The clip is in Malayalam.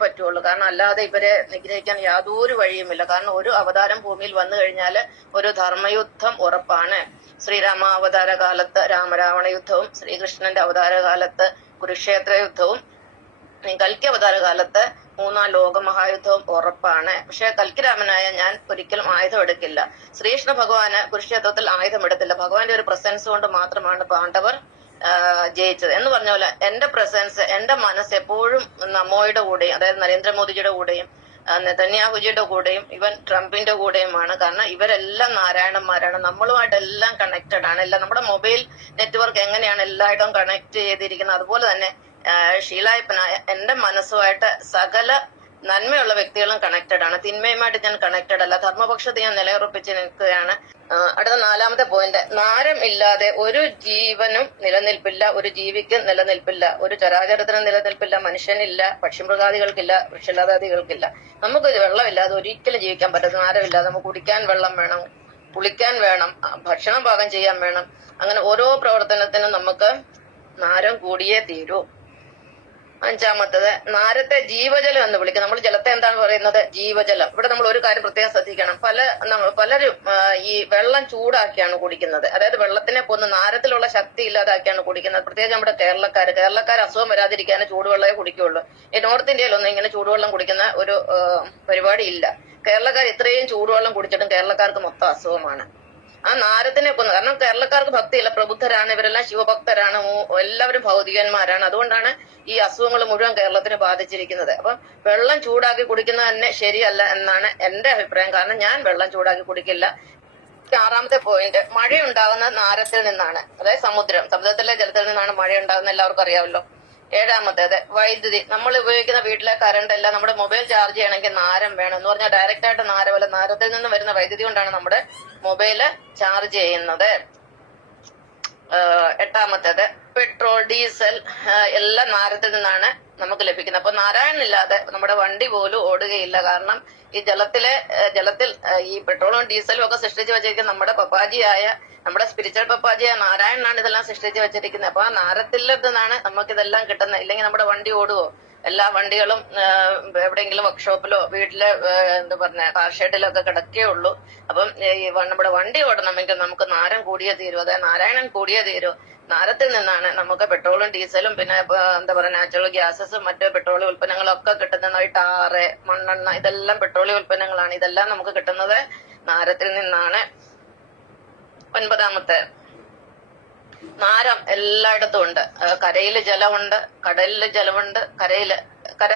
പറ്റുള്ളൂ. കാരണം അല്ലാതെ ഇവരെ നിഗ്രഹിക്കാൻ യാതൊരു വഴിയുമില്ല. കാരണം ഒരു അവതാരം ഭൂമിയിൽ വന്നു കഴിഞ്ഞാൽ ഒരു ധർമ്മയുദ്ധം ഉറപ്പാണ്. ശ്രീരാമാവതാര കാലത്ത് രാമരാവണ യുദ്ധവും, ശ്രീകൃഷ്ണന്റെ അവതാര കാലത്ത് കുരുക്ഷേത്ര യുദ്ധവും, കൽക്കി അവതാര കാലത്ത് മൂന്നാം ലോകമഹായുദ്ധവും ഉറപ്പാണ്. പക്ഷെ കൽക്കിരാമനായ ഞാൻ ഒരിക്കലും ആയുധം എടുക്കില്ല. ശ്രീകൃഷ്ണ ഭഗവാന് കുരുക്ഷേത്രത്തിൽ ആയുധം എടുത്തില്ല. ഭഗവാന്റെ ഒരു പ്രസൻസ് കൊണ്ട് മാത്രമാണ് പാണ്ഡവർ ജയിച്ചത്. എന്ന് പറഞ്ഞ പോലെ എന്റെ പ്രസൻസ്, എന്റെ മനസ്സ് എപ്പോഴും നമ്മോയുടെ കൂടെയും, അതായത് നരേന്ദ്രമോദിജിയുടെ കൂടെയും നെതന്യാഹുജിയുടെ കൂടെയും ഇവൻ ട്രംപിന്റെ കൂടെയുമാണ്. കാരണം ഇവരെല്ലാം നാരായണന്മാരാണ്, നമ്മളുമായിട്ടെല്ലാം കണക്റ്റഡ് ആണ്. എല്ലാം നമ്മുടെ മൊബൈൽ നെറ്റ്വർക്ക് എങ്ങനെയാണ് എല്ലായിടവും കണക്ട് ചെയ്തിരിക്കുന്നത്, അതുപോലെ തന്നെ ഷീലായപ്പനായ എന്റെ മനസ്സുമായിട്ട് സകല നന്മയുള്ള വ്യക്തികളും കണക്റ്റഡ് ആണ്. തിന്മയുമായിട്ട് ഞാൻ കണക്റ്റഡ് അല്ല. ധർമ്മപക്ഷത്ത് ഞാൻ നിലയുറപ്പിച്ച് നിൽക്കുകയാണ്. അടുത്ത 4ാമത്തെ പോയിന്റ്, നാരം ഇല്ലാതെ ഒരു ജീവനും നിലനിൽപ്പില്ല, ഒരു ജീവിക്ക് നിലനിൽപ്പില്ല, ഒരു ചരാചരത്തിനും നിലനിൽപ്പില്ല, മനുഷ്യനില്ല, പക്ഷിമൃഗാദികൾക്കില്ല, വൃക്ഷലതാദികൾക്കില്ല. നമുക്ക് വെള്ളമില്ലാതെ ഒരിക്കലും ജീവിക്കാൻ പറ്റത്തില്ല. നാരമില്ലാതെ നമുക്ക് കുടിക്കാൻ വെള്ളം വേണം, കുളിക്കാൻ വേണം, ഭക്ഷണം പാകം ചെയ്യാൻ വേണം. അങ്ങനെ ഓരോ പ്രവർത്തനത്തിനും നമുക്ക് നാരം കൂടിയേ തീരൂ. 5ാമത്തത്, നാരത്തെ ജീവജലം എന്ന് വിളിക്കും. നമ്മൾ ജലത്തെ എന്താണ് പറയുന്നത്? ജീവജലം. ഇവിടെ നമ്മൾ ഒരു കാര്യം പ്രത്യേകം ശ്രദ്ധിക്കണം. പലരും ഈ വെള്ളം ചൂടാക്കിയാണ് കുടിക്കുന്നത്. അതായത് വെള്ളത്തിനെ പോന്ന് നാരത്തിലുള്ള ശക്തി ഇല്ലാതാക്കിയാണ് കുടിക്കുന്നത്. പ്രത്യേകിച്ച് നമ്മുടെ കേരളക്കാർ അസുഖം വരാതിരിക്കാനേ ചൂടുവെള്ളമേ കുടിക്കുകയുള്ളൂ. ഈ നോർത്ത് ഇന്ത്യയിലൊന്നും ഇങ്ങനെ ചൂടുവെള്ളം കുടിക്കുന്ന ഒരു പരിപാടി ഇല്ല. കേരളക്കാർ ഇത്രയും ചൂടുവെള്ളം കുടിച്ചിട്ടും കേരളക്കാർക്ക് മൊത്തം അസുഖമാണ്. ആ നാരത്തിനെ കൊന്ന്, കാരണം കേരളക്കാർക്ക് ഭക്തിയില്ല, പ്രബുദ്ധരാണ്, ഇവരെല്ലാം ശിവഭക്തരാണ്, എല്ലാവരും ഭൗതികന്മാരാണ്. അതുകൊണ്ടാണ് ഈ അസുഖങ്ങൾ മുഴുവൻ കേരളത്തിന് ബാധിച്ചിരിക്കുന്നത്. അപ്പൊ വെള്ളം ചൂടാക്കി കുടിക്കുന്നത് തന്നെ ശരിയല്ല എന്നാണ് എന്റെ അഭിപ്രായം. കാരണം ഞാൻ വെള്ളം ചൂടാക്കി കുടിക്കില്ല. 6ാമത്തെ പോയിന്റ്, മഴയുണ്ടാകുന്ന നാരത്തിൽ നിന്നാണ്, അതായത് സമുദ്രത്തിലെ ജലത്തിൽ നിന്നാണ് മഴ ഉണ്ടാകുന്നത്, എല്ലാവർക്കും അറിയാമല്ലോ. 7ാമത്തേത്, വൈദ്യുതി. നമ്മൾ ഉപയോഗിക്കുന്ന വീട്ടിലെ കറണ്ട് എല്ലാം നമ്മുടെ മൊബൈൽ ചാർജ് ചെയ്യണമെങ്കിൽ നാരം വേണം. എന്ന് പറഞ്ഞാൽ ഡയറക്റ്റ് ആയിട്ട് നാരമല്ല, നാരത്തിൽ നിന്ന് വരുന്ന വൈദ്യുതി കൊണ്ടാണ് നമ്മുടെ മൊബൈല് ചാർജ് ചെയ്യുന്നത്. 8ാമത്തേത്, പെട്രോൾ, ഡീസൽ എല്ലാം നാരത്തിൽ നിന്നാണ് നമുക്ക് ലഭിക്കുന്നത്. അപ്പൊ നാരായണനില്ലാതെ നമ്മുടെ വണ്ടി പോലും ഓടുകയില്ല. കാരണം ഈ ജലത്തിൽ ഈ പെട്രോളും ഡീസലും ഒക്കെ സൃഷ്ടിച്ചു വെച്ചിരിക്കുന്ന നമ്മുടെ സ്പിരിച്വൽ പപ്പാജിയായ നാരായണനാണ് ഇതെല്ലാം സൃഷ്ടിച്ചു വെച്ചിരിക്കുന്നത്. അപ്പൊ ആ നാരത്തിൽ നിന്നാണ് നമുക്കിതെല്ലാം കിട്ടുന്നത്. ഇല്ലെങ്കിൽ നമ്മുടെ വണ്ടി ഓടുവോ? എല്ലാ വണ്ടികളും എവിടെയെങ്കിലും വർക്ക്ഷോപ്പിലോ വീട്ടിലെ കാർ ഷെഡിലൊക്കെ കിടക്കേ ഉള്ളൂ. അപ്പം നമ്മുടെ വണ്ടി ഓടണമെങ്കിൽ നമുക്ക് നാരം കൂടിയേ തീരൂ, അതായത് നാരായണൻ കൂടിയേ തീരൂ. നാരത്തിൽ നിന്നാണ് നമുക്ക് പെട്രോളും ഡീസലും പിന്നെ നാച്ചുറൽ ഗ്യാസസും മറ്റ് പെട്രോളിയം ഉൽപ്പന്നങ്ങളൊക്കെ കിട്ടുന്നത്. ടാറ്, മണ്ണെണ്ണ, ഇതെല്ലാം പെട്രോളിയം ഉൽപ്പന്നങ്ങളാണ്. ഇതെല്ലാം നമുക്ക് കിട്ടുന്നത് നാരത്തിൽ നിന്നാണ്. 9ാമത്തെ, നാരം എല്ലായിടത്തും ഉണ്ട്. കരയില് ജലമുണ്ട്, കടലില് ജലമുണ്ട്, കര